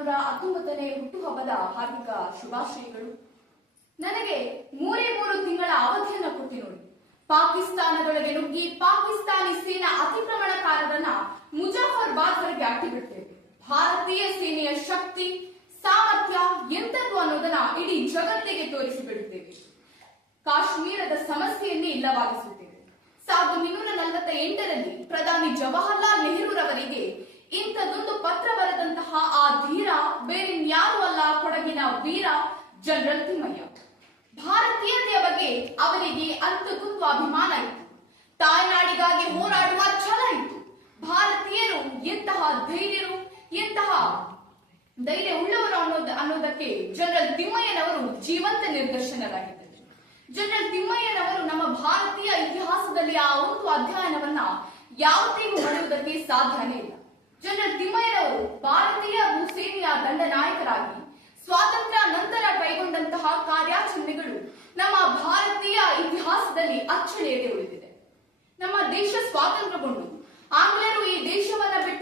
1419ನೇ ಹುಟ್ಟುಹಬ್ಬದ ಹಾರ್ದಿಕ ಶುಭಾಶಯಗಳು. ನನಗೆ 3 ತಿಂಗಳ ಅವಧಿಯನ್ನು ಕೊಟ್ಟಿ ನೋಡಿ. ಪಾಕಿಸ್ತಾನದೊಳಗೆ ನುಗ್ಗಿ ಪಾಕಿಸ್ತಾನಿ ಸೇನಾ ಅತಿಕ್ರಮಣಕಾರರನ್ನ ಮುಜಾಫರ್ಬಾದ್ವರೆಗೆ ಅಟ್ಟಿಬಿಡ್ತೇವೆ. ಭಾರತೀಯ ಸೇನೆಯ ಶಕ್ತಿ ಸಾಮರ್ಥ್ಯ ಎಂತದ್ದು ಅನ್ನೋದನ್ನ ಇಡೀ ಜಗತ್ತಿಗೆ ತೋರಿಸಿಬಿಡುತ್ತೇವೆ. ಕಾಶ್ಮೀರದ ಸಮಸ್ಯೆಯನ್ನೇ ಇಲ್ಲವಾಗಿಸುತ್ತೇವೆ. 1948ರಲ್ಲಿ ಪ್ರಧಾನಿ ಜವಾಹರ್ಲಾಲ್ ನೆಹರೂರವರಿಗೆ ಇಂಥದೊಂದು ಪತ್ರ ಬರೆದಂತಹ ಆ ಧೀರ ಬೇರಿನ್ಯಾರೂ ಅಲ್ಲ, ಕೊಡಗಿನ ವೀರ ಜನರಲ್ ತಿಮ್ಮಯ್ಯ. ಭಾರತೀಯತೆಯ ಬಗ್ಗೆ ಅವರಿಗೆ ಅಂತಕುಂದು ಅಭಿಮಾನ ಇತ್ತು. ತಾಯ್ನಾಡಿಗಾಗಿ ಹೋರಾಡುವ ಛಲ ಇತ್ತು. ಭಾರತೀಯರು ಎಂತಹ ಧೈರ್ಯರು, ಎಂತಹ ಧೈರ್ಯ ಉಳ್ಳವರು ಅನ್ನೋದಕ್ಕೆ ಜನರಲ್ ತಿಮ್ಮಯ್ಯನವರು ಜೀವಂತ ನಿದರ್ಶನರಾಗಿದ್ದರು. ಜನರಲ್ ತಿಮ್ಮಯ್ಯನವರು ನಮ್ಮ ಭಾರತೀಯ ಇತಿಹಾಸದಲ್ಲಿ ಆ ಒಂದು ಅಧ್ಯಯನವನ್ನ ಯಾವುದಿಗೂ ಮಾಡುವುದಕ್ಕೆ ಸಾಧ್ಯನೇ ಇಲ್ಲ. ಜನರಲ್ ತಿಮ್ಮಯ್ಯನವರು ಭಾರತೀಯ ಭೂಸೇನೆಯ ದಂಡನಾಯಕರಾಗಿ ಸ್ವಾತಂತ್ರ್ಯ ನಂತರ ಕೈಗೊಂಡಂತಹ ಕಾರ್ಯಾಚರಣೆಗಳು ನಮ್ಮ ಭಾರತೀಯ ಇತಿಹಾಸದಲ್ಲಿ ಅಚ್ಚಳಿಯದೆ ಉಳಿದಿದೆ. ನಮ್ಮ ದೇಶ ಸ್ವಾತಂತ್ರ್ಯಗೊಂಡು ಆಂಗ್ಲರು ಈ